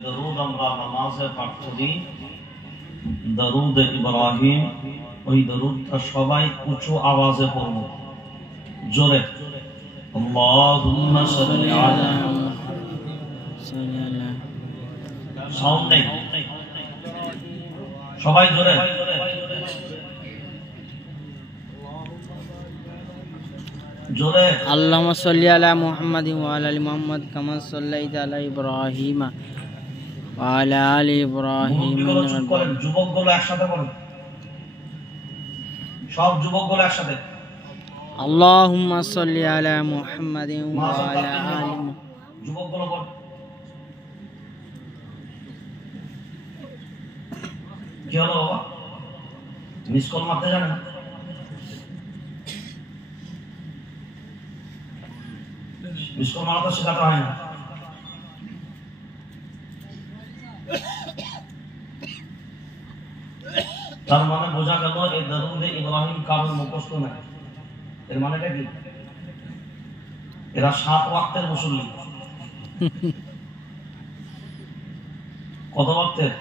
दरूद আমরা নামাজে পাঠ করি দরুদ ইব্রাহিম। ওই দরুদটা সবাই উঁচু আওয়াজে পড়ব, জোরে। আল্লাহুম্মা সাল্লি আলা সাউন্ড নেই, সবাই জোরে জোরে। আল্লাহুম্মা সাল্লি আলা মুহাম্মাদিন ওয়া আলা আলি মুহাম্মাদ কামা সাল্লাইতা আলা ইব্রাহিম ওয়া আলা আলি ইব্রাহিম। যুবকগুলো একসাথে বলেন, সব যুবকগুলো একসাথে। আল্লাহুম্মা সাল্লি আলা মুহাম্মাদিন ওয়া আলা আলি যুবকগুলো বল। কি হলো বাবা, মিস কল মারতে জানেন? মিস কল মারা তো শেখাতে হয় না। তার মানে বোঝা গেল এই দরুদে ইব্রাহিম কারোর মুখস্থ নাই। এর মানেটা কি? এরা 7 ওয়াক্তের মুসল্লি। কত ওয়াক্তের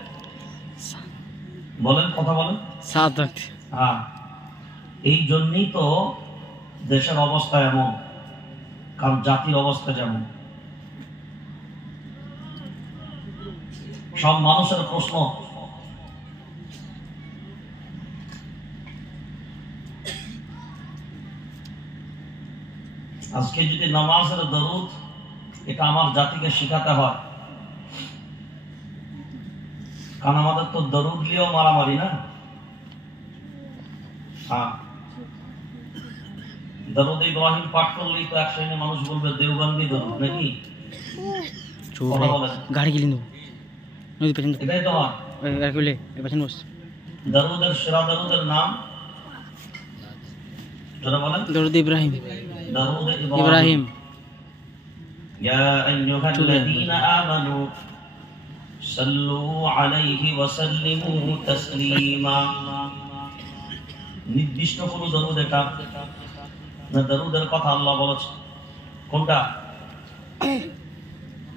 বলেন, কথা বলেন। 7 ওয়াক্ত। হ্যাঁ, এই জন্যই তো দেশের অবস্থা এমন, কারণ জাতির অবস্থা যেমন। সব মানুষের প্রশ্ন, আজকে যদি নামাজের দরুদ এটা আমার জাতিকে শেখাতে হয়, কারণ আমাদের তো দরুদ লিয়েও মারামারি না। হ্যাঁ, দরুদ ইব্রাহিম পাঠ করলেই তো এক শ্রেণীর মানুষ বলবে দেওবন্দি দরুদ নাকি? গাড়ি গিলি নেব নদী পেছন, এটাই তো হয়। পেছন বস। দরুদের সেরা দরুদের নাম যারা বলেন দরুদ ইব্রাহিম। দরুদ ইব্রাহিম। ইয়া আইয়ুহাল্লাযীনা আমানু সাল্লু আলাইহি ওয়া সাল্লিমু তাসলিমা। নির্দিষ্ট কোন দরুদ এটা না, দরুদের কথা আল্লাহ বলেছে। কোনটা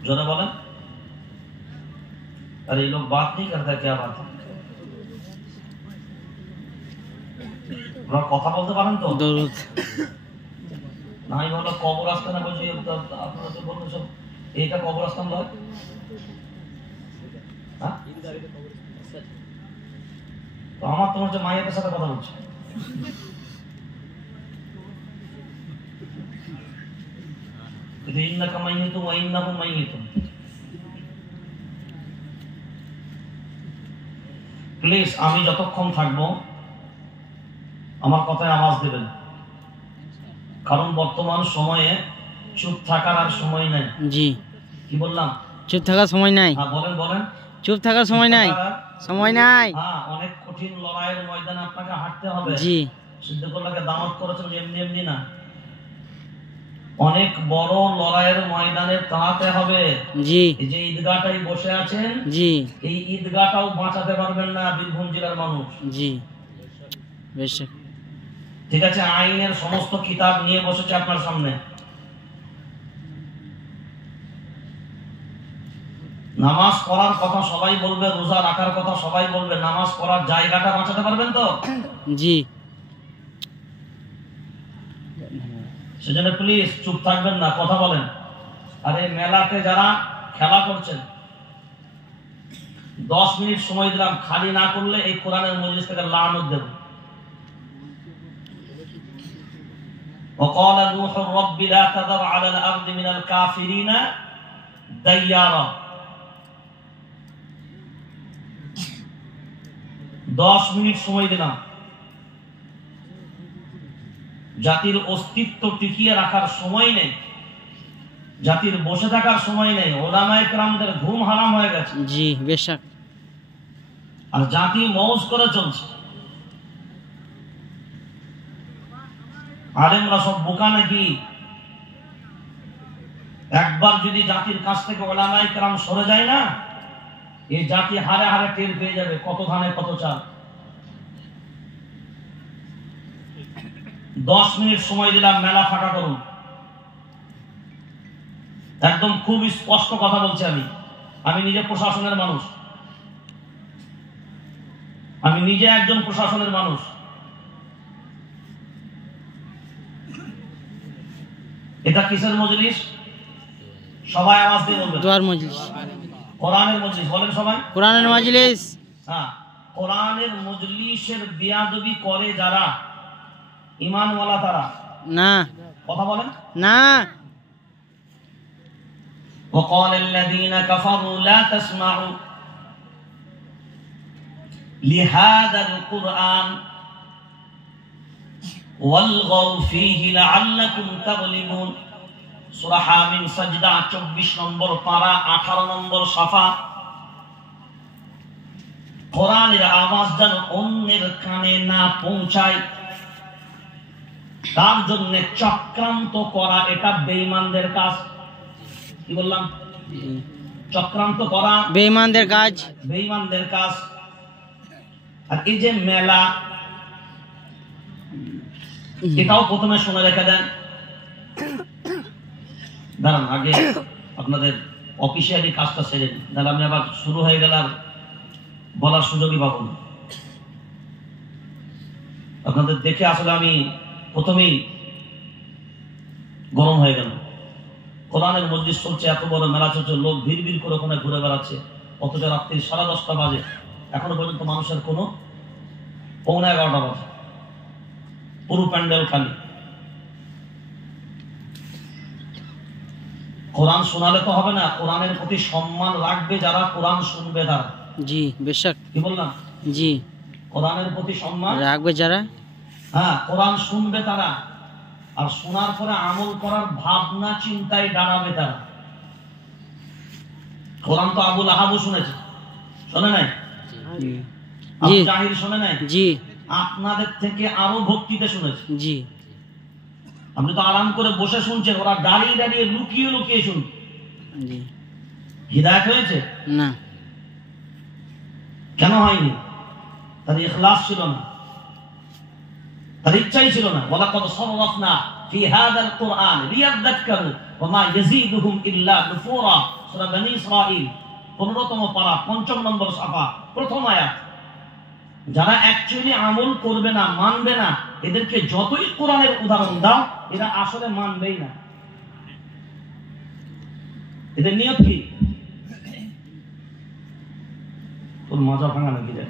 যারা বলেন? अरे ये लोग बात नहीं करता, क्या बात है? আপনারা কথা বলতে পারেন তো? দরুদ নাই বলো কবরস্থানে বলছি, আপনারা তো বলুন সব এইটা কবরস্থান নয়। হ্যাঁ, তো আমার তোমার যে মায়ের সাথে কথা বলছে, কিন্তু ইন্নাকা মাইয়িতুন ওয়া ইন্নাহুম মাইয়িতুন। প্লিজ, আমি যতক্ষণ থাকবো আমার কথায় আওয়াজ দেবেন, কারণ বর্তমান সময়ে চুপ থাকার আর সময় নাই। জি, কি বললাম? চুপ থাকার সময় নাই। হ্যাঁ বলেন বলেন। চুপ থাকার সময় নাই, সময় নাই। হ্যাঁ, অনেক কঠিন লড়াইয়ের ময়দানে আপনাকে হাঁটতে হবে। জি, সিদ্দিকুল্লাহকে দাওয়াত করেছেন এমনি এমনি না, অনেক বড় লড়াইয়ের ময়দানে দাঁড়াতে হবে। জি, এই যে ঈদগাহটাই বসে আছেন, জি, এই ঈদগাহটাও বাঁচাতে পারবেন না বীরভূম জেলার মানুষ। জি, বেশ। ঠিক আছে, আইনের সমস্ত কিতাব নিয়ে বসেছে আপনার সামনে। নামাজ পড়ার কথা সবাই বলবে, রোজা রাখার কথা সবাই বলবে, নামাজ পড়ার জায়গাটা বাঁচাতে পারবেন তো? জি, সেজন্য প্লিজ চুপ থাকবেন না, কথা বলেন। আর এই মেলাতে যারা খেলা করছেন, 10 মিনিট সময় দিলাম, খালি না করলে এই কোরআনের মজলিস থেকে লানত দেব। وقال نوح رب لا تذر على الارض من الكافرين ديارا। 10 মিনিট সময় দিলাম, জাতির অস্তিত্ব টিকিয়ে রাখার সময় নেই, জাতির বসে থাকার সময় নেই। ওলামায়ে কেরামদের ঘুম হারাম হয়ে গেছে। জি, বেশ। আর জাতি মৌজ করে চলছে। আলেমরা সব বোকা নাকি? একবার যদি জাতির কাছ থেকে ওলামায়ে কেরাম সরে যায় না, এই জাতি হারে হারে টের পেয়ে যাবে কত ধানে কত চাল। 10 মিনিট সময় দিলাম, মেলা ফাঁকা করুন। একদম খুব স্পষ্ট কথা বলছি আমি। আমি নিজে প্রশাসনের মানুষ, আমি নিজে একজন প্রশাসনের মানুষ। এটা কিসের মজলিস? সবাই আওয়াজ দিয়ে বলবেন। দোয়ার মজলিস, কোরআনের মজলিস। বলেন সবাই, কোরআনের মজলিস। হ্যাঁ, কোরআনের মজলিসের বেয়াদবি করে যারা ঈমানওয়ালা তারা না, কথা বলেন না। وقال الذين كفروا لا تسمعوا لهذا القرآن والغوا فيه لعلكم تغلبون। সূরা হামিম সাজদা 24 নম্বর পারা 18 নম্বর সাফা। কোরআনের আওয়াজ যেন অন্যের কানে না পৌঁছায় তার জন্য চক্রান্ত করা, এটা বেঈমানদের কাজ। কি বললাম? চক্রান্ত করা বেঈমানদের কাজ, বেঈমানদের কাজ। আর এই যে মেলা, এটাও প্রথমে শুনে রেখে দেন। দাঁড়ান, আগে আপনাদের অফিসিয়ালি কাজটা সেরে দিন, তাহলে আমি আবার শুরু হয়ে গেল আর বলার সুযোগই পাবো না। আপনাদের দেখে আসলে আমি প্রথমেই গরম হয়ে গেল। কোরআনের মজলিস চলছে, এত বড় মেলা চলছে, লোক ভিড় ভিড় করে ওখানে ঘুরে বেড়াচ্ছে, অথচ রাত্রি 10:30 বাজে, এখনো পর্যন্ত মানুষের কোনো, 11:15 বাজে, পুরো প্যান্ডেল খালি। কোরআন শোনালে তো হবে না, কোরআনের প্রতি সম্মান রাখবে যারা কোরআন শুনবে তারা। জি বেশক। কি বললাম? জি, কোরআনের প্রতি সম্মান রাখবে যারা, হ্যাঁ, কোরআন শুনবে তারা, আর শোনার পরে আমল করার ভাবনা চিন্তায় দাঁড়াবে তারা। কোরআন তো আবু লাহাবও শুনেছে, শোনে নাই? আবু জাহিল শোনে নাই? জি। আপনাদের থেকে আরো ভক্তিতে শুনেছে। জি। আপনি তো আরাম করে বসে শুনছেন, ওরা দাঁড়িয়ে দাঁড়িয়ে লুকিয়ে লুকিয়ে শুনছে। জি। হিদায়াত হয়েছে না? কেন হয়নি? তার ইখলাস ছিল না, তার ইচ্ছাই ছিল না। ওয়ালাকাদ সাররাফনা ফি হাযাল কুরআন লিয়াযাক্কারু ওয়া মা ইয়াযীদুহুম ইল্লা নুফুরা। সূরা বনী ইসরাঈল 15তম পারা 5 নম্বর সাফা, প্রথম আয়াত। যারা অ্যাকচুয়ালি আমল করবে না, মানবে না, এদেরকে যতই কোরআনের উদাহরণ দাও এরা আসলে মানবেই না। এদের নিয়ত কি? তোর মজা ভাঙা নাকি রে?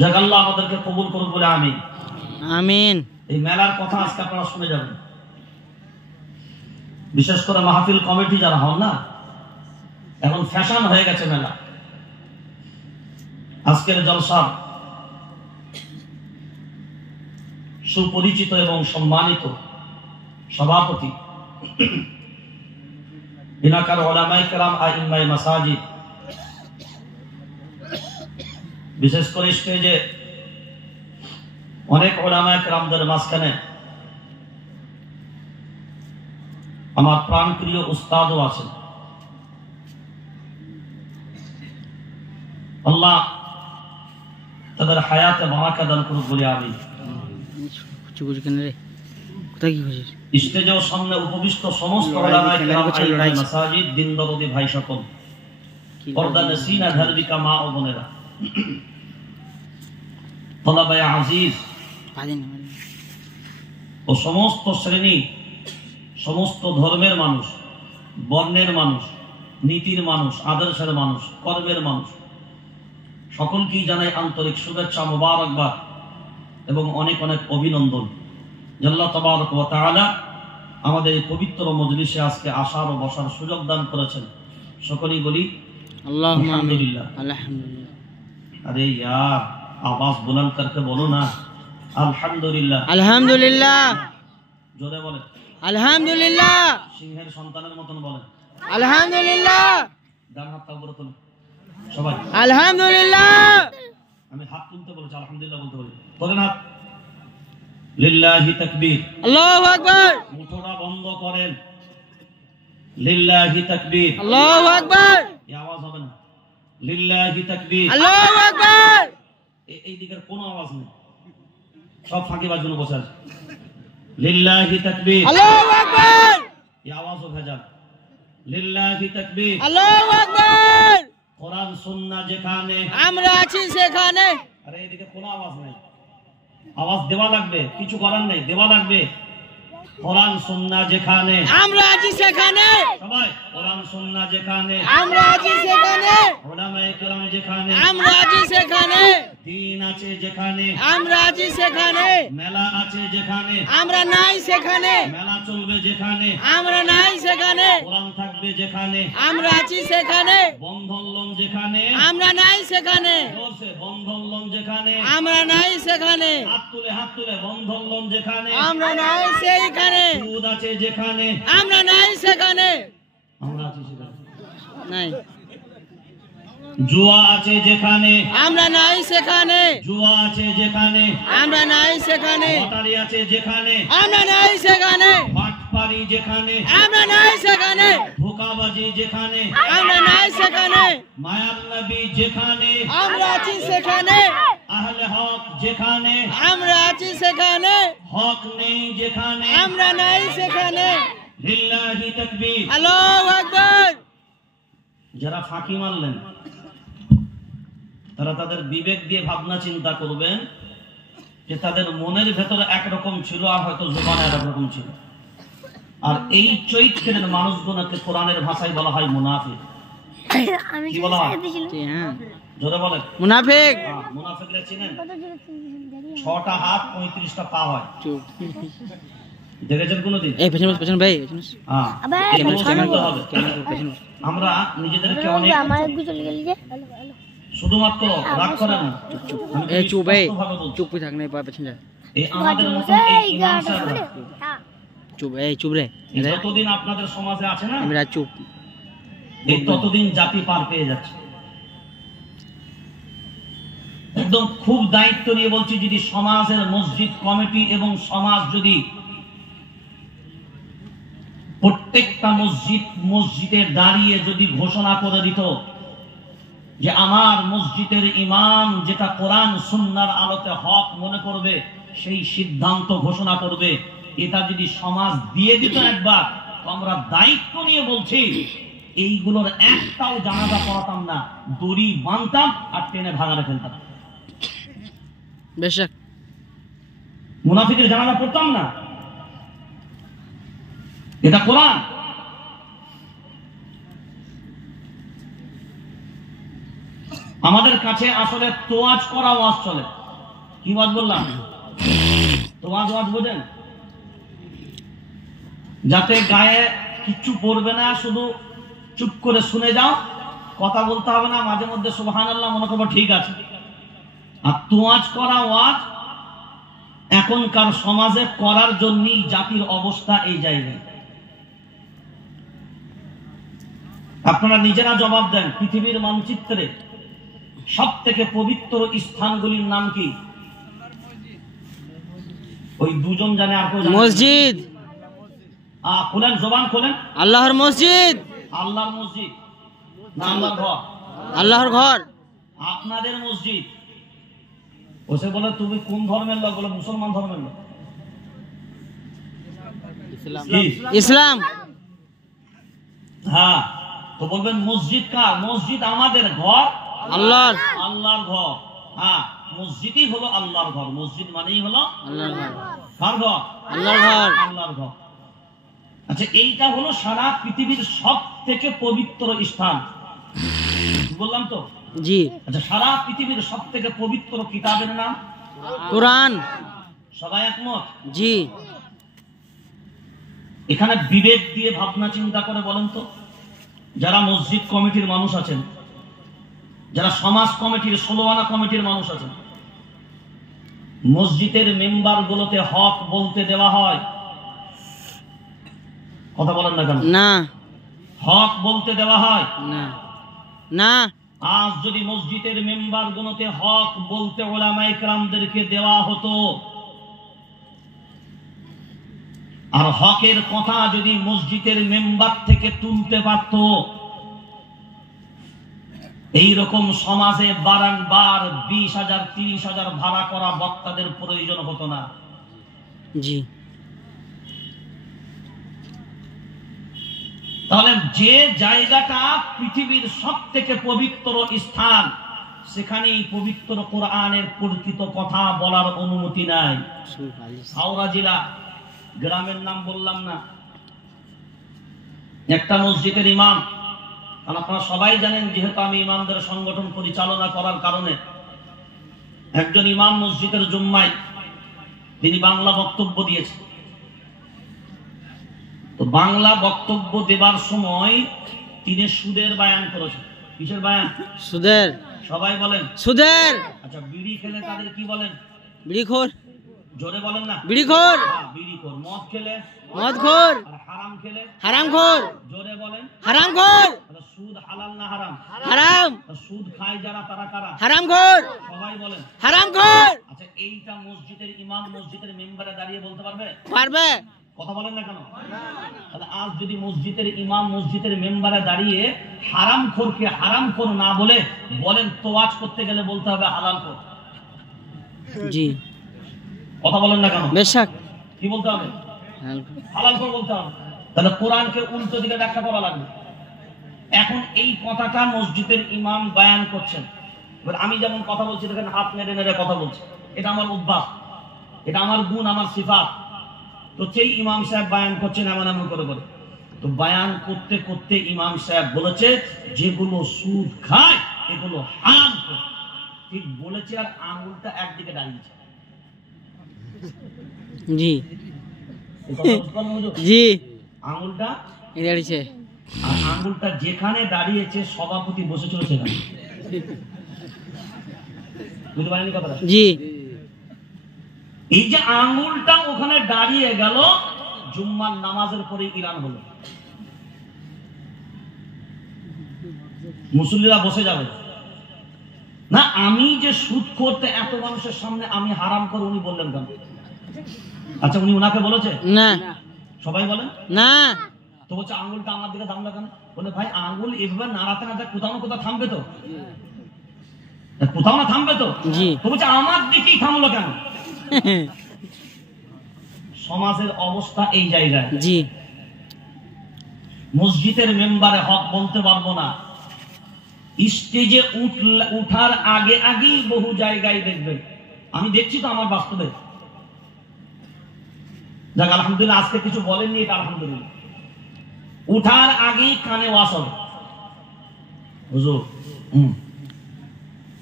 যাক, আল্লাহ আমাদেরকে কবুল করুন বলে আমিন। আমিন। এই মেলার কথা আজকে আপনারা শুনে যাবেন, বিশেষ করে মাহফিল কমিটি যারা হন না, এখন ফ্যাশন হয়ে গেছে মেলা। আজকের জলসার সুপরিচিত এবং সম্মানিত সভাপতি বিনাকার উলামায়ে কেরাম আইম্মায়ে মাসাজিদ, বিশেষ করে স্টেজে অনেক উলামায়ে কেরামদের মাঝখানে আমার প্রাণপ্রিয় উস্তাদও আছেন। আল্লাহ তাদের হায়াতে বারাকা দান করুক বলে আমিন। স্টেজেও সামনে উপবিষ্ট সমস্ত উলামায়ে কেরাম আইম্মায়ে মাসাজিদ, দিন দরদি ভাই সকল, পর্দা নসিনা ধার্মিকা মা ও বোনেরা, তলাবায়ে আজিজ ও সমস্ত শ্রেণী, সমস্ত ধর্মের মানুষ, বর্ণের মানুষ, নীতির মানুষ, আদর্শের মানুষ, কর্মের মানুষ, সকলকেই জানাই আন্তরিক শুভেচ্ছা, মোবারকবাদ এবং অনেক অনেক অভিনন্দন। আল্লাহ তাবারক ওয়া তাআলা আমাদের এই পবিত্র মজলিসে আজকে আসার ও বসার সুযোগ দান করেছেন। সকলেই বলি আলহামদুলিল্লাহ। আলহামদুলিল্লাহ। अरे यार आवाज बुलंद करके बोलो ना, আলহামদুলিল্লাহ। আলহামদুলিল্লাহ। জোরে বলেন আলহামদুলিল্লাহ। সিংহের সন্তানের মতন বলেন আলহামদুলিল্লাহ। ডান হাতটা উপরে তুলুন সবাই আলহামদুলিল্লাহ। আমি হাত তুলতে বলেছি, আলহামদুলিল্লাহ বলতে বলি। বলেন হাত। লিল্লাহি তাকবীর, আল্লাহু আকবার। মুঠোটা বন্ধ করেন। লিল্লাহি তাকবীর, আল্লাহু আকবার। এই আওয়াজ হবে না। লিল্লাহি তাকবীর, আল্লাহু আকবার। এই দিকের কোনো আওয়াজ নেই, সব ফাঁকিবাজ গুলো বসে আছে। লিল্লাহি তাকবীর, আল্লাহু আকবার। এই আওয়াজও ভেজাল। লিল্লাহি তাকবীর, আল্লাহু আকবার। কোরআন সুন্নাহ যেখানে, আমরা আছি সেখানে। আরে এদিকে কোনো আওয়াজ নাই, আওয়াজ দেওয়া লাগবে, কিছু করার নেই, দেওয়া লাগবে। কোরআন সুন্নাহ যেখানে, আমরা আছি সেখানে। সবাই কোরআন সুন্নাহ যেখানে, আমরা আছি সেখানে। উলামায়ে কেরাম যেখানে, আমরা আছি সেখানে। দ্বীন আছে যেখানে, আমরা আছি সেখানে। মেলা আছে যেখানে, আমরা নাই সেখানে। মেলা চলবে যেখানে, আমরা নাই সেখানে। কোরআন থাকবে যেখানে, আমরা আছি সেখানে। বন্ধন লোন যেখানে, আমরা নাই সেখানে। জোরসে বন্ধন লোন যেখানে, আমরা নাই সেখানে। হাত তুলে বন্ধন লোন যেখানে, আমরা নাই সেইখানে। সুদ আছে যেখানে, আমরা নাই সেখানে। আমরা আছি সেখানে। নাই, জুয়া আছে যেখানে, আমরা নাই সেখানে। জুয়া আছে যেখানে, আমরা নাই সেখানে। লটারি আছে যেখানে, আমরা নাই সেখানে। বাটপারি যেখানে, আমরা নাই সেখানে। ধোঁকাবাজি যেখানে, আমরা নাই সেখানে। মায়ার নবী যেখানে, আমরা আছি সেখানে। আহলে হক যেখানে, আমরা আছি সেখানে। হক নেই যেখানে, আমরা নাই সেখানে। লিল্লাহি তাকবীর। আল্লাহু আকবার। যারা ফাঁকি মারলেন তারা তাদের বিবেক দিয়ে ভাবনা চিন্তা করবেন যে তাদের মনের ভেতরে একরকম ছিল আর হয়তো জবানে আর একরকম ছিল। আর এই চরিত্রের মানুষগুলোকে কোরআনের ভাষায় বলা হয় মুনাফিক। কি বলা হয়? হ্যাঁ, জোরে বলেন। মুনাফিক। মুনাফিকরা চিনেন? 6টা হাত 35টা পা হয়। চুপ। দেখেছেন কোনদিন? এই পেছনে পেছনে ভাই, পেছনে। হ্যাঁ, কেমন কেমন হবে? পেছনে। আমরা নিজেদেরকে অনেক শুধুমাত্র রাগ করে না, এই চুপ, এই চুপ থাক না, পেছনে যা। এই আমাদের মতন এই ইমাম সাহেবরা, চুপ, এই চুপ রে। যতদিন আপনাদের সমাজে আছে না, আমরা চুপ। এই ততদিন জাতি পার পেয়ে যাচ্ছে। একদম খুব দায়িত্ব নিয়ে বলছি, যদি সমাজের মসজিদ কমিটি এবং সমাজ যদি প্রত্যেকটা মসজিদে দাঁড়িয়ে যদি ঘোষণা করে দিত যে আমার মসজিদের ইমাম যেটা কোরআন সুন্নাহর আলোতে হক মনে করবে সেই সিদ্ধান্ত ঘোষণা করবে, এটা যদি সমাজ দিয়ে দিত একবার, তো আমরা দায়িত্ব নিয়ে বলছি এইগুলোর একটাও জানাজা পড়াতাম না, দড়ি বাঁধতাম আর টেনে ভাগাড়ে ফেলতাম। বেশক মুনাফিকের জানাজা পড়তাম না, এটা কোরআন। আমাদের কাছে আসলে তোয়াজ করা ওয়াজ চলে। কি ওয়াজ বললাম? তোয়াজ ওয়াজ বোঝেন? যাতে গায়ে কিচ্ছু পড়বে না, শুধু চুপ করে শুনে যাও, কথা বলতে হবে না, মাঝে মধ্যে সুবহানাল্লাহ মনে করবো ঠিক আছে। আর তোয়াজ করা ওয়াজ এখনকার সমাজে করার জন্যই জাতির অবস্থা এই জায়গায়। আপনারা নিজেরা জবাব দেন, পৃথিবীর মানচিত্রে সব থেকে পবিত্র স্থানগুলির নাম কি? ওই দুজন জানে, আর কেউ জানে? মসজিদ। খোলেন, জবান খোলেন। আল্লাহর মসজিদ। আল্লাহর মসজিদ না আল্লাহর ঘর? আল্লাহর ঘর। আপনাদের মসজিদ। ওসে বলে তুমি কোন ধর্মের লোক? বলে মুসলমান ধর্মের লোক। ইসলাম। হ্যাঁ, তো বলবেন মসজিদ কার? মসজিদ আমাদের ঘর, আল্লাহর। আল্লাহর ঘর। হ্যাঁ, মসজিদই হলো আল্লাহর ঘর। মসজিদ মানেই হলো আল্লাহর ঘর। কার ঘর? আল্লাহর ঘর। আল্লাহর ঘর। আচ্ছা, এইটা হলো সারা পৃথিবীর সব থেকে পবিত্র স্থান, বললাম তো? জি। আচ্ছা, সারা পৃথিবীর সব থেকে পবিত্র কিতাবের নাম? কোরআন। সবাই একমত? জি। এখানে বিবেক দিয়ে ভাবনা চিন্তা করে বলেন তো, যারা মসজিদ কমিটির মানুষ আছেন, যারা সমাজ কমিটির, 16 আনা কমিটির মানুষ আছেন, মসজিদের মেম্বার গুলোতে হক বলতে দেওয়া হয়? কথা বলেন না কেন? না। হক বলতে দেওয়া হয় না। না। আজ যদি মসজিদের মেম্বার গুলোতে হক বলতে উলামায়ে কেরামদেরকে দেওয়া হতো, আর হকের কথা যদি মসজিদের মেম্বার থেকে তুলতে পারত, এইরকম সমাজে বারংবার 20,000 30,000 ভাড়া করা বক্তাদের প্রয়োজন হতো না। জি। তাহলে যে জায়গাটা পৃথিবীর সবথেকে পবিত্র স্থান, সেখানে এই পবিত্র কোরআনের প্রকৃত কথা বলার অনুমতি নাই। হাওড়া জেলা, গ্রামের নাম বললাম না, একটা মসজিদের ইমাম, কারণ আপনারা সবাই জানেন, যেহেতু আমি ইমামদের সংগঠন পরিচালনা করার কারণে, একজন ইমাম মসজিদের জুম্মায় তিনি বাংলা বক্তব্য দিয়েছেন। তো বাংলা বক্তব্য দেবার সময় তিনি সুদের বায়ান করেছেন। কিসের বায়ান? সুদের। সবাই বলেন সুদের। আচ্ছা, বিড়ি খেলে তাদের কি বলেন? বিড়িখোর। জোরে বলেন না। বিড়িখোর। বিড়িখোর। মদ খেলে? মদখোর। আর হারাম খেলে? হারামখোর। জোরে বলেন। হারামখোর। সুদ হালাল না হারাম? হারাম। সুদ খায় যারা, তারা কারা? হারামখোর। সবাই বলেন হারামখোর। আচ্ছা, এইটা মসজিদের ইমাম মসজিদের মেম্বারে দাঁড়িয়ে বলতে পারবে? পারবে। কথা বলেন না কেন? তাহলে আজ যদি মসজিদের ইমাম মসজিদের মেম্বারে দাঁড়িয়ে হারামখোরকে হারামখোর না বলে বলেন, তোয়াজ করতে গেলে বলতে হবে হালালখোর। জি। কথা বলেন না কেন? বেশক। কি বলতে হবে? হালালখোর বলতে হবে। তাহলে কোরআনকে উল্টো দিকে ব্যাখ্যা করা লাগবে। এখন এই কথাটা মসজিদের ইমাম বায়ান করছেন। এবার আমি যেমন কথা বলছি, দেখেন হাত নেড়ে নেড়ে কথা বলছি, এটা আমার অভ্যাস, এটা আমার গুণ, আমার সিফাত। তো সেই ইমাম সাহেব বায়ান করছেন এমন এমন করে বলে। তো বায়ান করতে করতে ইমাম সাহেব বলেছে, যেগুলো সুদ খায় এগুলো হারাম করে। ঠিক বলেছে, আর আঙুলটা একদিকে দাঁড়িয়েছে। জি জি। আঙুলটা দাঁড়িয়েছে, আর আঙুলটা যেখানে দাঁড়িয়েছে সভাপতি বসেছিল সেখানে। বুঝতে পারেনি কথাটা? জি। এই যে আঙুলটা ওখানে দাঁড়িয়ে গেল, জুম্মার নামাজের পরে ইরান হলো। মুসল্লিরা বসে যাবে না। আমি যে সুদ করতে এত মানুষের সামনে আমি হারাম করে, উনি বললেন কেন? আচ্ছা, উনি ওনাকে বলেছে না? সবাই বলেন না। তো বলছে আঙুলটা আমার দিকে দাম কেন? বলে ভাই, আঙুল এভাবে নাড়াতে নাড়াতে কোথাও না কোথাও থামবে তো, কোথাও না থামবে তো। জি। তো বলছে আমার দিকেই থামলো কেন? সমাজের অবস্থা এই জায়গায়। জি। মসজিদের মেম্বারে হক বলতে পারবো না, স্টেজে উঠার আগে আগেই বহু জায়গায় দেখবেন, আমি দেখছি তো আমার বাস্তবে। যাক আলহামদুলিল্লাহ, আজকে কিছু বলেননি, এটা আলহামদুলিল্লাহ। উঠার আগেই কানে ওয়াজ হবে। হুজুর,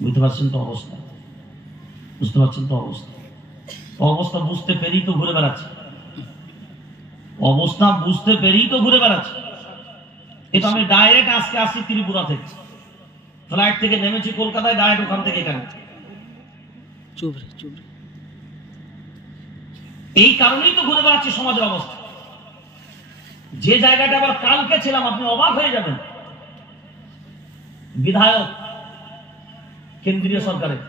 বুঝতে পারছেন তো অবস্থা? বুঝতে পারছেন তো অবস্থা? অবস্থা বুঝতে পেরেই তো ঘুরে বেড়াচ্ছে। অবস্থা বুঝতে পেরেই তো ঘুরে বেড়াচ্ছে। এটা আমি ডাইরেক্ট আজকে আসছি ত্রিপুরা থেকে, ফ্লাইট থেকে নেমেছি কলকাতায়, ডাইরেক্ট ওখান থেকে এখানে। চুপ চুপ। এই কারণেই তো ঘুরে বেড়াচ্ছি সমাজের অবস্থা। যে জায়গাটা আবার কালকে ছিলাম, আপনি অবাক হয়ে যাবেন। বিধায়ক কেন্দ্রীয় সরকারের,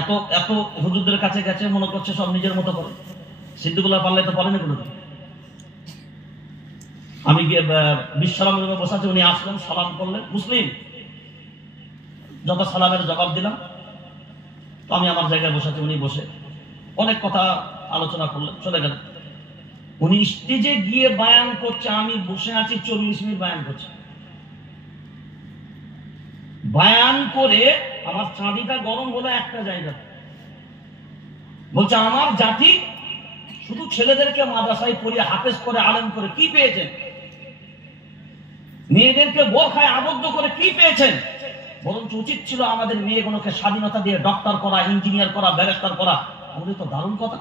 এত এত হুজুরদের কাছে গেছে, মনে করছে সব নিজের মতো করে। সিদ্ধগুলা পারলে তো বলেনি কোনো। আমি গিয়ে বিশ্বসালাম বসাচ্ছি, উনি আসলেন, সালাম করলেন, মুসলিম, যত সালামের জবাব দিলাম। তো আমি আমার জায়গায় বসাচ্ছি, উনি বসে অনেক কথা আলোচনা করলেন, চলে গেলেন। উনি স্টেজে গিয়ে বায়ান করছে, আমি বসে আছি, 40 মিনিট বায়ান করছে। বায়ান করে আমার চাঁদিটা গরম হলো একটা জায়গা। বলছে আমার জাতি শুধু ছেলেদেরকে মাদ্রাসায় পড়িয়ে হাফেজ করে আলেম করে কি পেয়েছেন? মেয়েদেরকে বোরখায় আবদ্ধ করে কি পেয়েছেন? বরঞ্চ উচিত ছিল আমাদের মেয়েগুলোকে স্বাধীনতা দিয়ে ডক্টর করা, ইঞ্জিনিয়ার করা, ব্যারিস্টার করা। আমাদের তো দারুণ কথা।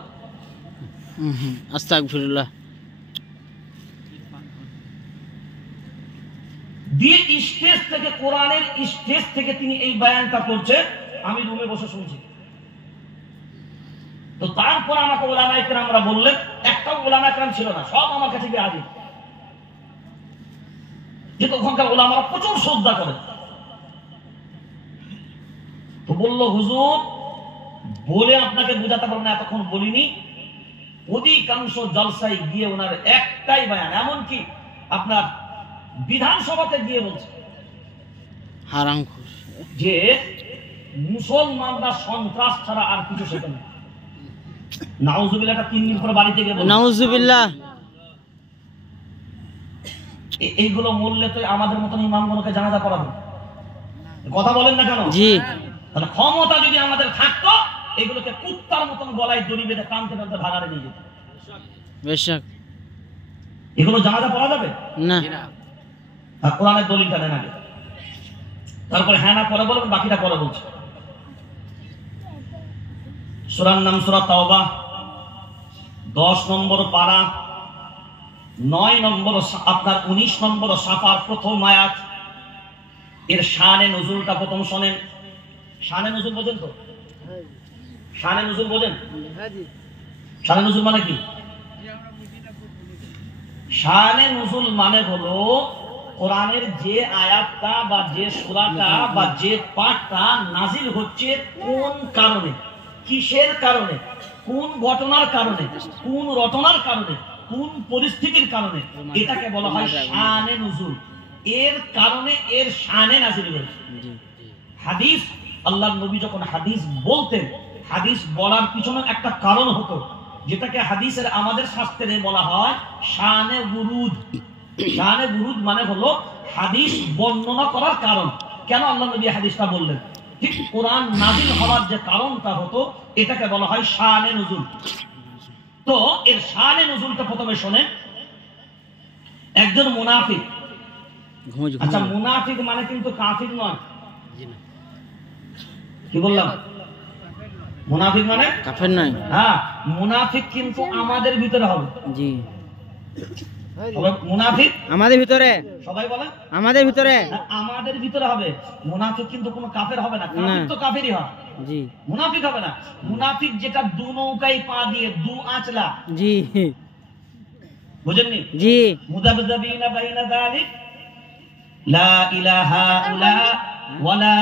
আস্তাগফিরুল্লাহ। দিয়ে স্টেজ থেকে, কোরআনের স্টেজ থেকে তিনি এই বায়ানটা করছে, আমি রুমে বসে শুনছি। তো তারপর আমাকে ওলামায়ে কেরামরা বললেন, একটাও ওলামায়ে কেরাম ছিল না, সব আমার কাছে গিয়ে হাজির। যে ওখানকার ওলামারা প্রচুর শ্রদ্ধা করে। তো বলল, হুজুর বলে আপনাকে বোঝাতে পারবো না, এতক্ষণ বলিনি। অধিকাংশ জলসায় গিয়ে ওনার একটাই বায়ান, এমনকি আপনার বিধানসভাতে গিয়ে বলছে যে মুসলমানরা সন্ত্রাস ছাড়া আর কিছু শেখে না। নাউজুবিল্লাহটা 3 দিন পরে বাড়িতে গিয়ে বলবেন। নাউজুবিল্লাহ। এইগুলো বললে তো আমাদের মতন ইমামগুলোকে জানাজা পড়াবে, কথা বলেন না কেন? জি। তাহলে ক্ষমতা যদি আমাদের থাকতো এগুলোকে কুত্তার মতন গলায় দড়ি বেঁধে টানতে টানতে ভাগাড়ে নিয়ে যেত। বেশক। এগুলো জানাজা পড়া যাবে না। আর কোরআনের দলিলটা নেন আগে, তারপরে হ্যাঁ না পরে বলবেন, বাকিটা পরে বলছে। সূরার নাম সূরা তাওবা, 10 নম্বর পারা, 9 নম্বর আপনার 19 নম্বর সাফার প্রথম আয়াত। এর শানে নুজুলটা প্রথম শোনেন। শানে নুজুল বোঝেন তো? শানে নুজুল বোঝেন? শানে নুজুল মানে কি? শানে নুজুল মানে হলো কোরআনের যে আয়াতটা বা যে সূরাটা বা যে পাঠটা নাজিল হচ্ছে কোন কারণে, কিসের কারণে, কোন ঘটনার কারণে, কোন রটনার কারণে, কোন পরিস্থিতির কারণে, এটাকে বলা হয় শানে নুজুল। এর কারণে এর শানে নাজিল হয়েছে। হাদিস, আল্লাহর নবী যখন হাদিস বলতেন, হাদিস বলার পিছনে একটা কারণ হতো, যেটাকে হাদিসের আমাদের শাস্ত্রে বলা হয় শানে বুরুদ। শানে বুরুদ মানে হলো হাদিস বর্ণনা করার কারণ। কেন আল্লাহ নবী হাদিসটা বললেন, ঠিক কোরআন নাজিল হওয়ার যে কারণটা হতো, এটাকে বলা হয় শানে নুজুল। তো এর শানে নুজুলটা প্রথমে শোনেন। একজন মুনাফিক, আচ্ছা মুনাফিক মানে কিন্তু কাফির নয়, কি বললাম? মুনাফিক মানে কাফের নয়। হ্যাঁ, মুনাফিক কিন্তু আমাদের ভিতরে হবে। জি। মুনাফিক আমাদের ভিতরে, সবাই বলেন আমাদের ভিতরে, আমাদের ভিতরে হবে। মুনাফিক কিন্তু কোনো কাফের হবে না, কাফির তো কাফেরই হয়। জি। মুনাফিক হবে না। মুনাফিক যেটা দু নৌকায় পা দিয়ে দু আঁচলা। জি। বুঝেননি? জি। মুদাবদাবিনা বাইনা যালিক লা ইলাহা ইল্লা ওয়ালা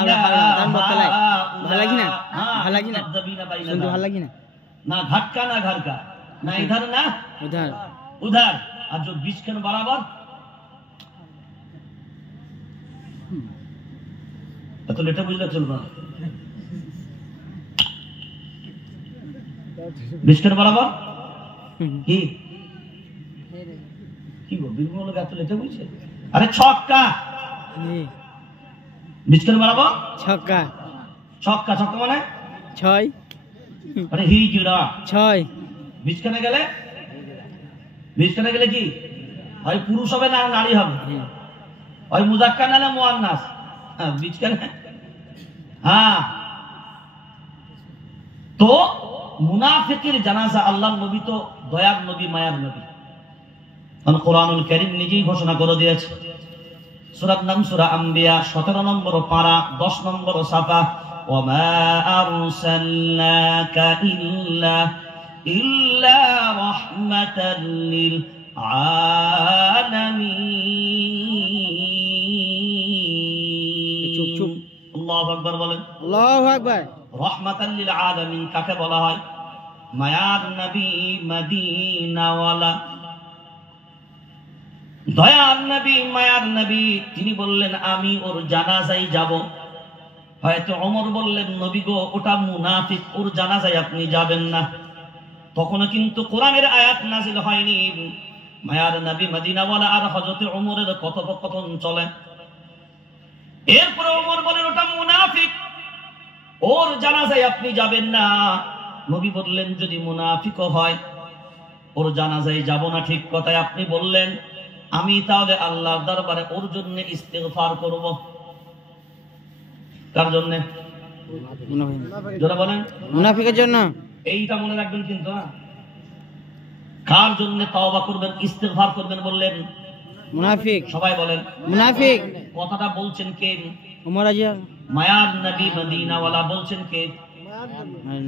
ইলাহা ভালো লাগি না, ভালো লাগি না, শুনতে ভালো লাগি না। না ঘাটকা না ঘরকা, না ইধর না উধার, उधर, और जो बीच के बराबर तो लेटर बुझला चलबा बीच के बराबर কি কি গো বিলগুলো লোক এত লেটে বুঝছে? আরে ছক্কা। बीच के बराबर ছক্কা। ছক্কা, ছক্কা মানে 6। আরে হিজড়া 6। बीच के গেলে, বীজখানে গেলে কি হয়? পুরুষ হবে না নারী হবে, হয় মুজাক্কার না মুআন্নাস। হ্যাঁ, বীজখানে। হ্যাঁ, তো মুনাফিকের জানাজা আল্লাহর নবী তো দয়ার নবী, মায়ার নবী। কারণ কোরআনুল কারীম নিজেই ঘোষণা করে দিয়েছে। সূরার নাম সূরা আম্বিয়া, 17 নম্বর পারা, 10 নম্বর সাফা। ওয়ামা আরসালনাকা ইল্লা রাহমাতাল লিল আলামিন। চুপ চুপ, আল্লাহু আকবার বলেন। আল্লাহু আকবার। রাহমাতাল লিল আলামিন কাকে বলা হয়? মায়ার নবী, মদিনাওয়ালা, দয়ার নবী, মায়ার নবী। তিনি বললেন আমি ওর জানাজায় যাব। হয়তো ওমর বললেন নবী গো ওটা মুনাফিক, ওর জানাজায় আপনি যাবেন না। তখনও কিন্তু কোরআনের আয়াত নাজিল হয়নি। মায়ার নবী মদিনাওয়ালা আর হযরতে ওমরের কথোপকথন চলে। এরপরে ওমর বলেন ওটা মুনাফিক, ওর জানাজায় আপনি যাবেন না। নবী বললেন যদি মুনাফিক হয় ওর জানাজায় যাব না, ঠিক কথাই আপনি বললেন। আমি তাহলে আল্লাহর দরবারে ওর জন্য ইস্তেগফার করব। কার জন্য? যারা বলেন মুনাফিকের জন্য। এইটা মনে রাখবেন কিন্তু। কার জন্য তওবা করবেন, ইস্তেগফার করবেন বললেন? মুনাফিক। সবাই বলেন মুনাফিক। কথাটা বলছেন কে? ওমর আজ মায়ার নবী মদিনাওয়ালা বলছেন কে?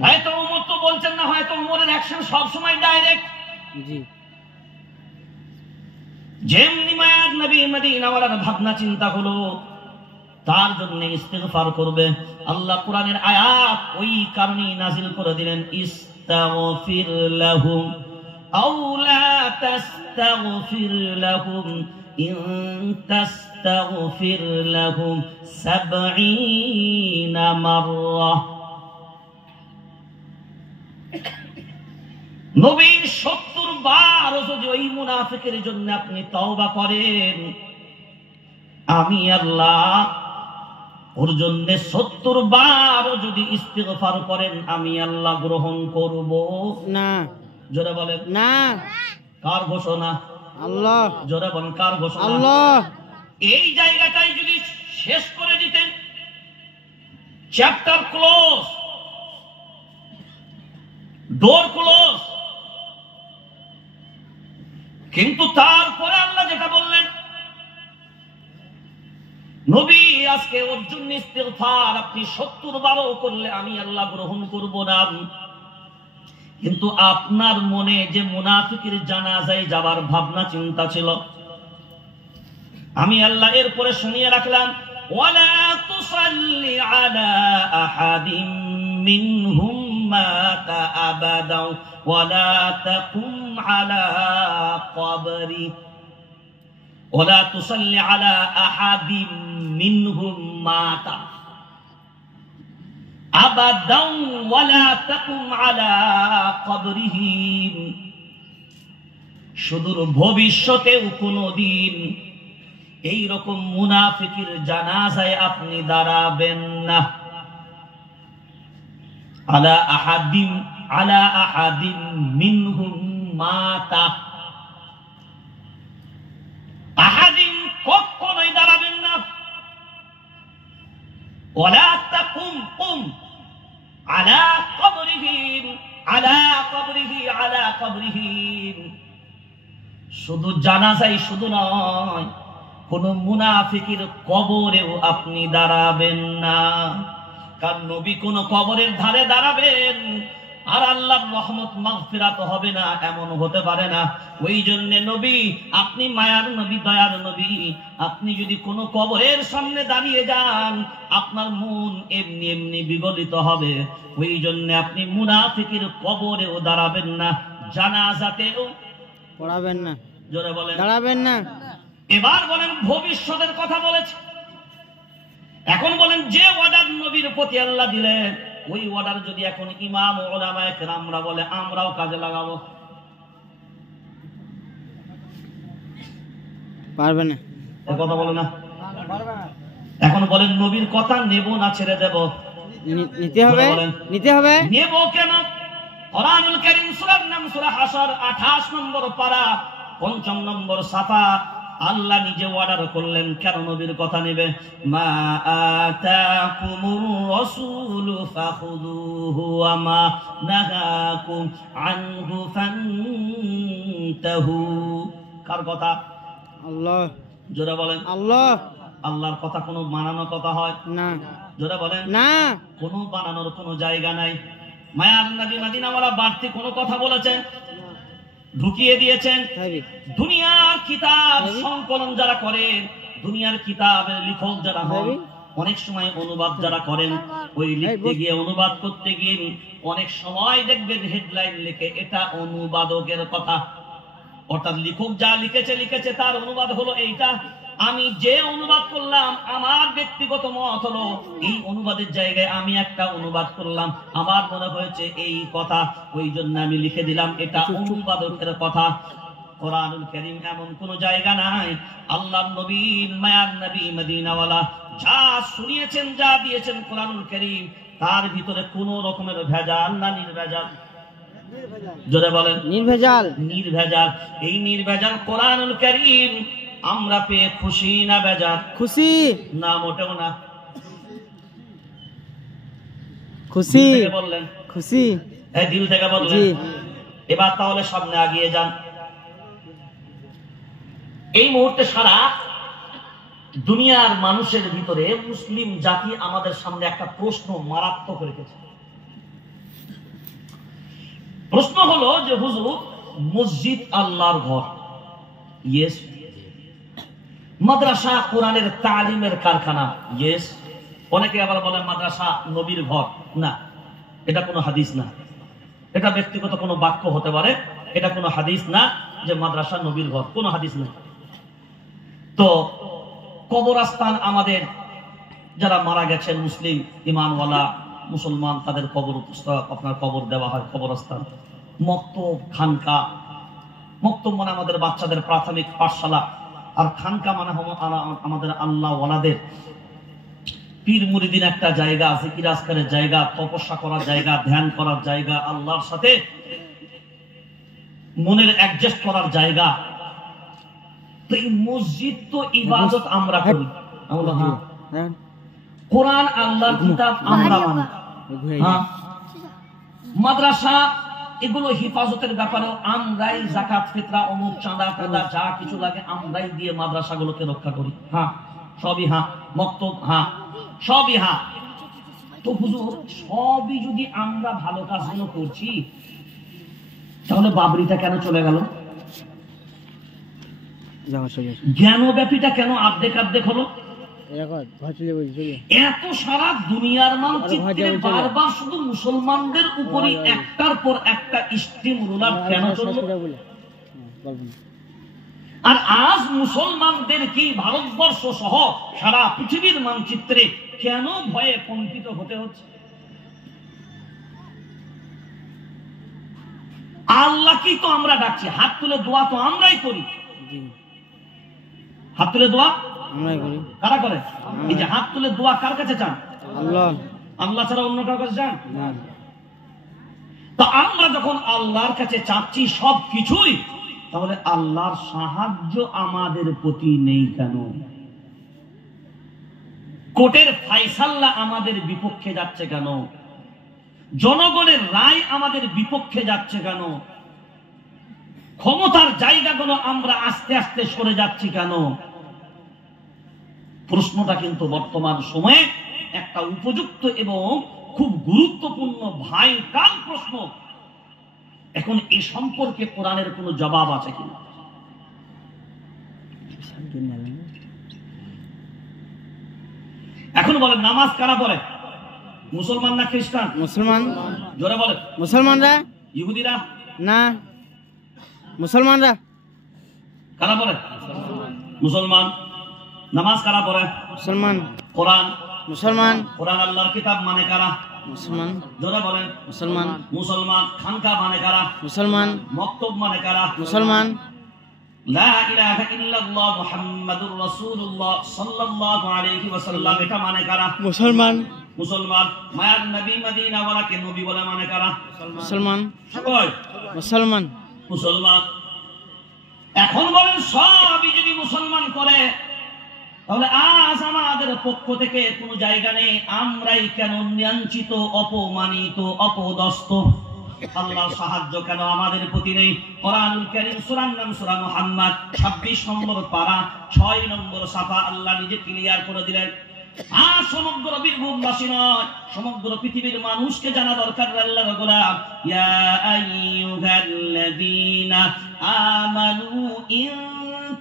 হয়তো ওমর তো বলছেন না, হয়তো ওমরের অ্যাকশন সব সময় ডাইরেক্ট। জি। যেমনি মায়ার নবী মদিনাওয়ালার ভাবনা চিন্তা হলো তার জন্য ইস্তেগফার করবে, আল্লাহ কোরআনের আয়াত ওই কারণেই নাজিল করে দিলেন ইস্তাগফির লাহুম আও লা তাস্তাগফির লাহুম ইন তাস্তাগফির লাহুম 70 মাররা। নবী 70 বার যদি ওই মুনাফিকের জন্য আপনি তওবা করেন, আমি আল্লাহ ওর জন্য 70 বার যদি ইস্তিগফার করেন, আমি আল্লাহ গ্রহণ করব না। জোরে বলেন না। কার ঘোষণা? আল্লাহ। জোরে বলেন কার ঘোষণা? আল্লাহ। এই জায়গাটাই যদি শেষ করে দিতেন, চ্যাপ্টার ক্লোজ, ডোর ক্লোজ। কিন্তু তারপরে আল্লাহ যেটা বললেন, নবী আজকে ওর জন্য ইস্তিগফার আপনি 70 বারও করলে আমি আল্লাহ গ্রহণ করব না। কিন্তু আপনার মনে যে মুনাফিকের জানাজায় যাবার ভাবনা চিন্তা ছিল, আমি আল্লাহ এরপরে শুনিয়ে রাখলাম, ওয়ালা তুসাল্লি আলা আহাদিম মিনহুম মাতা আবাদা ওয়ালা তাকুম আলা কবরি, ওয়ালা তুসাল্লি আলা আহাদিম মিনহুম মাতা আবাদা ওয়ালা তাকুম আলা কবরিহি। সুদূর ভবিষ্যতেও কোনদিন এই রকম মুনাফিকের জানাজায় আপনি দাঁড়াবেন না। আলা আহাদিম মিনহুম মাতা, আহাদিম কখনোই দাঁড়াবেন না। ওয়ালা তাকুম আলা কবরিহি। শুধু জানাজায় শুধু নয়, কোন মুনাফিকের কবরেও আপনি দাঁড়াবেন না। কারণ নবী কোন কবরের ধারে দাঁড়াবেন আর আল্লাহর রহমত মাগফিরাত হবে না, এমন হতে পারে না। ওই জন্য নবী, আপনি মায়ার নবী, দয়ার নবী, আপনি যদি কোনো কবরের সামনে দাঁড়িয়ে যান, আপনার মন এমনি এমনি বিগলিত হবে। ওই জন্য আপনি মুনাফিকের কবরেও দাঁড়াবেন না, জানাজাতেও পড়াবেন না। জোরে বলেন দাঁড়াবেন না। এবার বলেন ভবিষ্যতের কথা বলেছে। এখন বলেন যে অর্ডার নবীর প্রতি আল্লাহ দিলেন, ওই অর্ডার যদি এখন ইমাম ও উলামায়ে কেরামরা বলে, আমরাও কাজে লাগাবো, পারবে না। এই কথা বলে না। এখন বলেন নবীর কথা নেব না ছেড়ে দেব? নিতে হবে। নিতে হবে। নেব কেন? কোরআনুল কারীম সূরার নাম সূরা হাসর 28 নম্বর পারা 5 নম্বর সাফা, আল্লাহ নিজে অর্ডার করলেন কেন নবীর কথা নেবে। মা আতাকুমুর রাসূলু ফাখুযুহু ওয়া মা নাহাকুম আনহু ফান্তাহু। কার কথা? আল্লাহ। জোরে বলেন আল্লাহ। আল্লাহর কথা কোনো বানানোর কথা হয় না। জোরে বলেন না। কোনো বানানোর কোনো জায়গা নাই। মায়ার নবী মদিনাওয়ালা বাড়তি কোনো কথা বলেছেন? ঢুকিয়ে দিয়েছেন। দুনিয়ার কিতাব সংকলন যারা করেন, দুনিয়ার কিতাবের লেখক যারা হন, অনেক সময় অনুবাদ যারা করেন, ওই লিখতে গিয়ে অনুবাদ করতে গিয়ে অনেক সময় দেখবেন হেডলাইন লিখে এটা অনুবাদকের কথা, অর্থাৎ লেখক যা লিখেছে তার অনুবাদ হলো এইটা। আমি যে অনুবাদ করলাম আমার ব্যক্তিগত মত হলো এই অনুবাদের জায়গায় আমি একটা অনুবাদ করলাম, আমার মনে হয়েছে এই কথা, ওই জন্য আমি লিখে দিলাম এটা অনুবাদকের কথা। কোরআনুল কারীম এমন কোন জায়গা নাই। আল্লাহর নবী, মায়ার নবী মদিনাওয়ালা যা শুনিয়েছেন, যা দিয়েছেন কোরআনুল কারীম, তার ভিতরে কোন রকমের ভেজাল না নির্ভেজাল? জোরে বলেন নির্ভেজাল। নির্ভেজাল। এই নির্ভেজাল কোরআনুল কারীম আমরা পেয়ে খুশি না বেজার? খুশি না, মোটেও না। খুশি বললেন? খুশি। এই দিল থেকে বললেন। এবার তাহলে সামনে এগিয়ে যান। এই মুহূর্তে সারা দুনিয়ার মানুষের ভিতরে মুসলিম জাতি আমাদের সামনে একটা প্রশ্ন মারাত্মক রেখেছে। প্রশ্ন হলো যে হুজুর, মসজিদ আল্লাহর ঘর, ইয়েস। মাদ্রাসা কোরআনের তালিমের কারখানা, ইয়েস। অনেকে আবার বলেন মাদ্রাসা নবীর ঘর, না, এটা কোনো হাদিস না। এটা ব্যক্তিগত কোনো বাক্য হতে পারে, এটা কোনো হাদিস না যে মাদ্রাসা নবীর ঘর, কোনো হাদিস না। তো কবরস্থান, আমাদের যারা মারা গেছেন মুসলিম ইমানওয়ালা মুসলমান, তাদের কবর আপনার কবর দেওয়া হয় কবরস্থান। মক্তব, খানকা। মক্তব মানে আমাদের বাচ্চাদের প্রাথমিক পাঠশালা, আর খানকা মানে আমাদের আল্লাহ ওয়ালাদের পীর মুরিদিন একটা জায়গা, জিকির আজকারের জায়গা, তপস্যা করার জায়গা, ধ্যান করার জায়গা, আল্লাহর সাথে মনের অ্যাডজাস্ট করার জায়গা। তো এই মসজিদ তো ইবাদত আমরা করি, আমরা কোরআন আল্লাহর কিতাব আমরা মানি, হ্যাঁ মাদ্রাসা এগুলো হিফাজতের ব্যাপারেও আমরাই যাকাত ফিতরা অমুক চাঁদা কাদা যা কিছু লাগে আমরাই দিয়ে মাদ্রাসাগুলোকে রক্ষা করি, হ্যাঁ সবই হ্যাঁ, মক্তব হ্যাঁ সবই হ্যাঁ। তো হুজুর সবই যদি আমরা ভালো কাজগুলো করছি, তাহলে বাবরিটা কেন চলে গেল? জ্ঞানব্যাপীটা কেন অর্ধেক অর্ধেক হলো? এত সারা দুনিয়ার মানচিত্রে বারবার শুধু মুসলমানদের উপরে একটার পর একটা স্টিম রুলার কেন চলল? আর আজ মুসলমানদের কি ভারতবর্ষ সহ সারা পৃথিবীর মানচিত্রে কেন ভয়ে কম্পিত হতে হচ্ছে? আল্লাহকেই তো আমরা ডাকছি, হাত তুলে দোয়া তো আমরাই করি। হাত তুলে দোয়া কারা করে? এই যে হাত তুলে দোয়া কার কাছে চান? আল্লাহ। আল্লাহ ছাড়া অন্য কার কাছে চান? তো আমরা যখন আল্লাহর কাছে চাচ্ছি সব কিছুই, তাহলে আল্লাহর সাহায্য আমাদের প্রতি নেই কেন? কোর্টের ফায়সালা আমাদের বিপক্ষে যাচ্ছে কেন? জনগণের রায় আমাদের বিপক্ষে যাচ্ছে কেন? ক্ষমতার জায়গাগুলো আমরা আস্তে আস্তে সরে যাচ্ছি কেন? প্রশ্নটা কিন্তু বর্তমান সময়ে একটা উপযুক্ত এবং খুব গুরুত্বপূর্ণ ভাইটাল প্রশ্ন। এখন এ সম্পর্কে কোরআনের কোনো জবাব আছে কিনা? এখন বলেন নামাজ কারা পড়ে? মুসলমান না খ্রিস্টান? মুসলমান। জোরে বলেন। মুসলমানরা। ইহুদিরা না, মুসলমানরা। কারা পড়ে? মুসলমান। নামাজ কারা পড়ে? মুসলমান। কোরআন? মুসলমান। কোরআন আল্লাহর কিতাব মানে কারা? মুসলমান। জোরে বলেন। মুসলমান। মুসলমান। খানকা মানে কারা? মুসলমান। মক্তব মানে কারা? মুসলমান। লা ইলাহা ইল্লাল্লাহ মুহাম্মাদুর রাসূলুল্লাহ সাল্লাল্লাহু আলাইহি ওয়াসাল্লাম এটা মানে কারা? মুসলমান। মুসলমান। মায়ার নবী মদিনা ওয়ালাকে নবী বলে মানে কারা? মুসলমান। সবাই মুসলমান। মুসলমান। এখন বলেন সবই যদি মুসলমান করে, তাহলে আজ আমাদের পক্ষ থেকে কোনো জায়গা নেই, আমরাই কেন নিয়ন্ত্রিত, অপমানিত, অপদস্থ? আল্লাহর সাহায্য কেন আমাদের প্রতি নেই? কোরআনুল কারীম সূরার নাম সূরা মুহাম্মদ 26 নম্বর পারা 6 নম্বর সাফা আল্লাহ নিজে ক্লিয়ার করে দিলেন। আর সমগ্র বীরভূমবাসী নয়, সমগ্র পৃথিবীর মানুষকে জানা দরকার আল্লাহর গোলাম। ইয়া আইয়ুহাল্লাযীনা আমানু ইন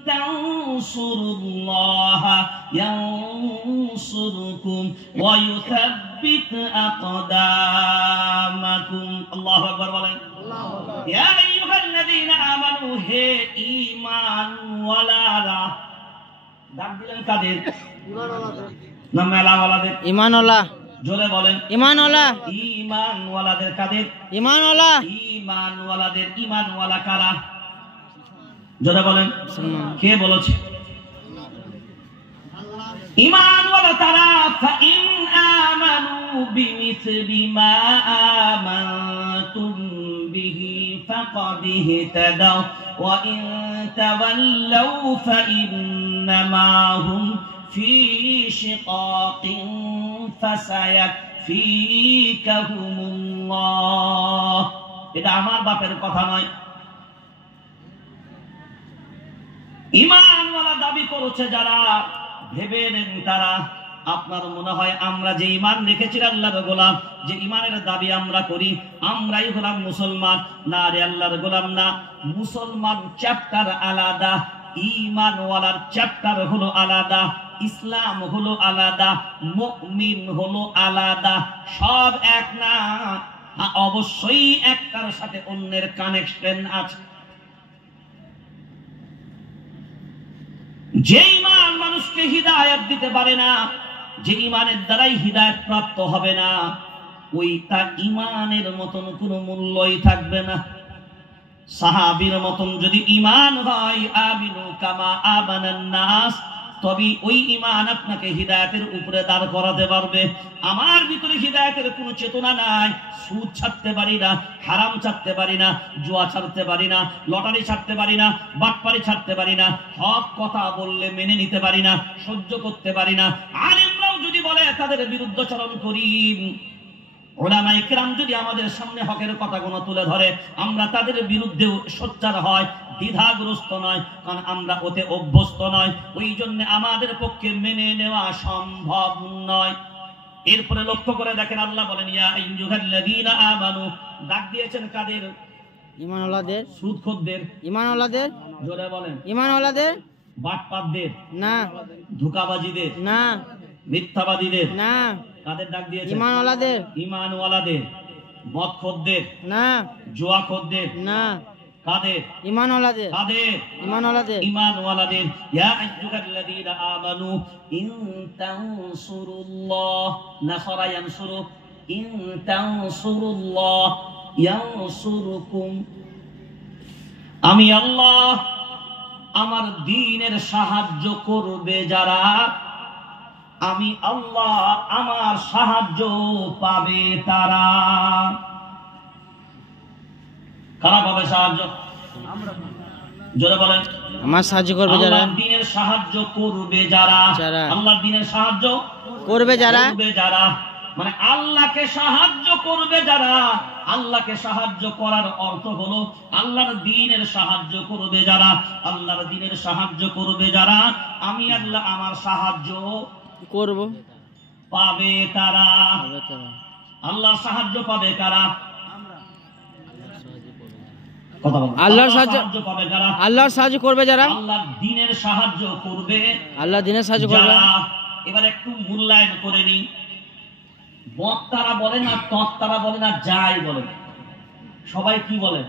তানসুরুল্লাহা ইয়ানসুরকুম ওয়া ইউসাব্বিত আকদামাকুম। আল্লাহু আকবার বলেন। ইয়া আইয়ুহাল্লাযীনা আমানু, হে ঈমানওয়ালারা। ডাক দিলেন কাদের? ঈমানওয়ালাদের। না মেলাওয়ালাদের? ঈমানওয়ালা। জোরে বলেন। ঈমানওয়ালা। ঈমানওয়ালাদের কাদের? ঈমানওয়ালা। ঈমানওয়ালাদের। ঈমানওয়ালা কারা? জোরে বলেন। কে বলেছে? ঈমানওয়ালা তারা ফাইন আমানু বিমিসলি মা আমানতুম বিহি ফাকাদ ইহতাদাও ওয়া ইন তাওয়াল্লাউ ফাইন্নামা হুম ফি শিকাকিন ফাসায়াকফিকাহুমুল্লাহ। এটা আমার বাপের কথা নয়। ঈমানওয়ালা দাবি করেছে যারা, ভেবে নেন তারা। আপনার মনে হয় আমরা যে ঈমান রেখেছি আল্লাহর গোলাম, যে ঈমানের দাবি আমরা করি, আমরাই হলাম মুসলমান? না রে, আল্লাহর গোলাম না। মুসলমান চ্যাপ্টার আলাদা, ঈমানওয়ালার চ্যাপ্টার হলো আলাদা, ইসলাম হলো আলাদা, মুমিন হলো আলাদা। সব এক না, অবশ্যই একটার সাথে অন্যের কানেকশন আছে। যে ঈমান মানুষকে হিদায়াত দিতে পারে না, যে ঈমানের দ্বারাই হিদায়াত প্রাপ্ত হবে না, ওইটা ঈমানের মতন কোনো মূল্যই থাকবে না। সাহাবীর মতন যদি ঈমান হয়, আমিনু কামা আমানান নাস, তবে ওই ঈমান আপনাকে হিদায়াতের উপরে দাঁড় করাতে পারবে। আমার ভিতরে হিদায়াতের কোনো চেতনা নাই, সুদ ছাড়তে পারি না, হারাম ছাড়তে পারি না, জুয়া ছাড়তে পারি না, লটারি ছাড়তে পারি না, বাটপারি ছাড়তে পারি না, হক কথা বললে মেনে নিতে পারি না, সহ্য করতে পারি না। আলেমরাও যদি বলে তাদের বিরুদ্ধাচরণ করি, ওলামায়ে কেরাম যদি আমাদের সামনে হকের কথাগুলো তুলে ধরে, আমরা তাদের বিরুদ্ধে সোচ্চার হয়, দ্বিধাগ্রস্ত নয়, কারণ আমরা ওতে অভ্যস্ত নয়, ওই জন্য আমাদের পক্ষে মেনে নেওয়া সম্ভব নয়। এরপরে লক্ষ্য করে দেখেন, আল্লাহ বলেন ইয়া আইয়ুহাল্লাযীনা আমানু, ডাক দিয়েছেন কাদের? ঈমানওয়ালাদের। সুদখোরদের? ঈমানওয়ালাদের। জোরে বলেন। ঈমানওয়ালাদের। বাটপারদের? না। ধোঁকাবাজীদের? না। মিথ্যাবাদীদের? না। কাদের ডাক দিয়েছেন? ঈমানওয়ালাদের। ঈমানওয়ালাদের। মদখোরদের? না। জুয়াখোরদের? না। কাদের? ঈমানওয়ালাদের। কাদের? ঈমানওয়ালাদের। ঈমানওয়ালাদের। ইয়া আইয়ুহাল্লাযীনা আমানু ইন তানসুরুল্লাহ নাসারা ইয়ানসুরু, ইন তানসুরুল্লাহ ইয়ানসুরুকুম, আমি আল্লাহ আমার দ্বীনের সাহায্য করবে যারা, আমি আল্লাহ আমার সাহায্য পাবে তারা। কারা পাবে সাহায্য? জোরে বলেন। আমার সাহায্য করবে যারা। আল্লাহর দ্বীনের সাহায্য করবে যারা। আল্লাহর দ্বীনের সাহায্য করবে যারা। মানে আল্লাহকে সাহায্য করবে যারা। আল্লাহকে সাহায্য করার অর্থ হলো আল্লাহর দ্বীনের সাহায্য করবে যারা। আল্লাহর দ্বীনের সাহায্য করবে যারা, আমি আল্লাহ আমার সাহায্য করব, পাবে তারা। আল্লাহর সাহায্য পাবে কারা? আল্লাহর সাহায্য পাবে যারা। আল্লাহর সাহায্য করবে যারা। আল্লাহর দ্বীনের সাহায্য করবে, আল্লাহর দ্বীনের সাহায্য করবে। এবার একটু মূল্যায়ন করে নি। বক্তারা বলে না, তক্তারা বলে না, যাই বলে, সবাই কি বলে?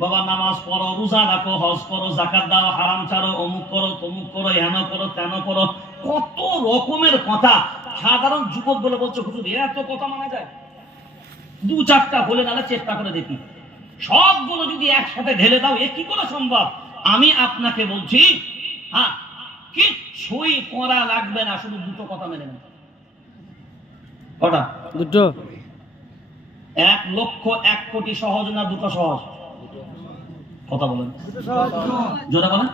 বাবা নামাজ পড়ো, রোজা রাখো, হজ করো, যাকাত দাও, হারাম ছাড়ো, অমুক করো, তমুক করো, হেন করো, তেন করো, কত রকমের কথা। সাধারণ যুবক বলে বলছে হুজুর এত কথা মানা যায়? দু চারটা বলে নালে চেষ্টা করে দেখি, সবগুলো যদি একসাথে ঢেলে দাও এ কি করে সম্ভব? আমি আপনাকে বলছি, হ্যাঁ, কিছুই করা লাগবে না, শুধু দুটো কথা মেনে নেন। কটা? দুটো। 1,00,000 1 কোটি সহজ না দুটো সহজ? কথা বলেন, জোরে বলেন।